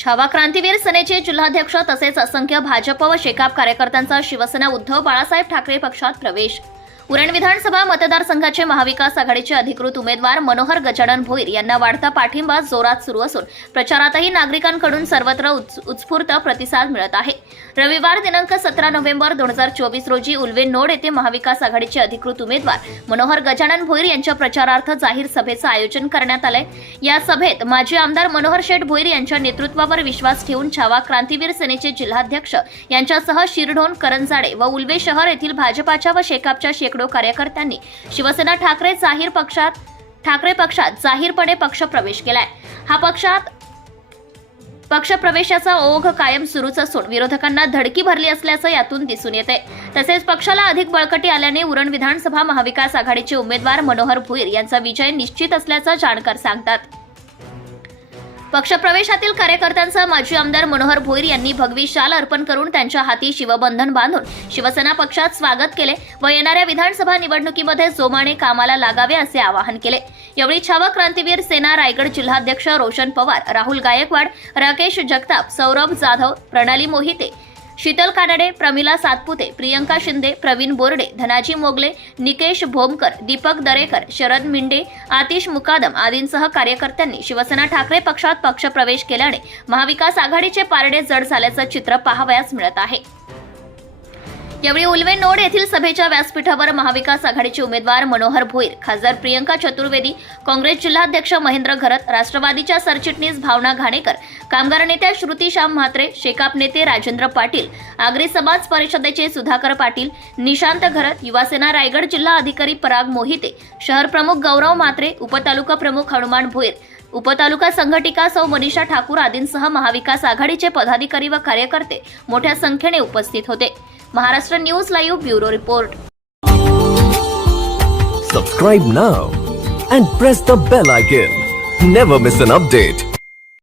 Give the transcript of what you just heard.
छावा क्रांतीवीर सेनेचे जिल्हाध्यक्ष तसेच असंख्य भाजप व शेकाप कार्यकर्त्यांचा शिवसेना उद्धव बाळासाहेब ठाकरे पक्षात प्रवेश उरण विधानसभा मतदारसंघाचे महाविकास आघाडीचे अधिकृत उमेदवार मनोहर गजानन भोईर यांना वाढता पाठिंबा जोरात सुरू असून प्रचारातही नागरिकांकडून सर्वत्र उत्स्फूर्त प्रतिसाद मिळत आहे. रविवार दिनांक सतरा नोव्हेंबर दोन हजार चोवीस रोजी उल्वे नोड येथे महाविकास आघाडीचे अधिकृत उमेदवार मनोहर गजानन भोईर यांच्या प्रचारार्थ जाहीर सभेचं आयोजन करण्यात आलंय. या सभेत माजी आमदार मनोहर शेठ भोईर यांच्या नेतृत्वावर विश्वास ठेवून छावा क्रांतीवीर सेनेचे जिल्हाध्यक्ष यांच्यासह शिरढोण करंजाडे व उल्वे शहर येथील भाजपाच्या व शेकापच्या शेकडो शेकडो कार्यकर्त्यांनी शिवसेना ठाकरे जाहीर पक्षात ठाकरे पक्षात जाहीरपणे पक्ष प्रवेश केलाय. हा पक्षात पक्षप्रवेशाचा ओघ कायम सुरूच असून विरोधकांना धडकी भरली असल्याचं यातून दिसून येते तसेच पक्षाला अधिक बळकटी आल्याने उरण विधानसभा महाविकास आघाडीचे उमेदवार मनोहर भुईर यांचा विजय निश्चित असल्याचं जाणकार सांगतात. पक्षप्रवेशातील कार्यकर्त्यांसह माजी आमदार मनोहर भोईर यांनी भगवी शाल अर्पण करून त्यांच्या हाती शिवबंधन बांधून शिवसेना पक्षात स्वागत केले व येणाऱ्या विधानसभा निवडणुकीमध्ये जोमाने कामाला लागावे असे आवाहन केले. यावेळी छावा क्रांतीवीर सेना रायगड जिल्हाध्यक्ष रोशन पवार राहुल गायकवाड राकेश जगताप सौरभ जाधव प्रणाली मोहिते शीतल कानडे प्रमिला सातपुते प्रियंका शिंदे प्रवीण बोर्डे धनाजी मोगले निकेश भोमकर दीपक दरेकर शरद मिंडे आतिश मुकादम आदींसह कार्यकर्त्यांनी शिवसेना ठाकरे पक्षात पक्षप्रवेश केल्याने महाविकास आघाडीचे पारडे जड झाल्याचं चित्र पाहावयास मिळत आहे. यावेळी उलवे नोड येथील सभेच्या व्यासपीठावर महाविकास आघाडीचे उमेदवार मनोहर भोईर खासदार प्रियंका चतुर्वेदी काँग्रेस जिल्हाध्यक्ष महेंद्र घरत राष्ट्रवादीच्या सरचिटणीस भावना घाणेकर कामगार नेत्या श्रुती श्याम म्हात्रे शेकाप नेते राजेंद्र पाटील आगरी समाज परिषदेचे सुधाकर पाटील निशांत घरत युवासेना रायगड जिल्हा अधिकारी पराग मोहिते शहर प्रमुख गौरव म्हात्रे उपतालुका प्रमुख हनुमान भोईर उपतालुका संघटिका सौ मनीषा ठाकूर आदींसह महाविकास आघाडीचे पदाधिकारी व कार्यकर्ते मोठ्या संख्येने उपस्थित होते. Maharashtra news live bureau report. Subscribe now and press the bell icon never miss an update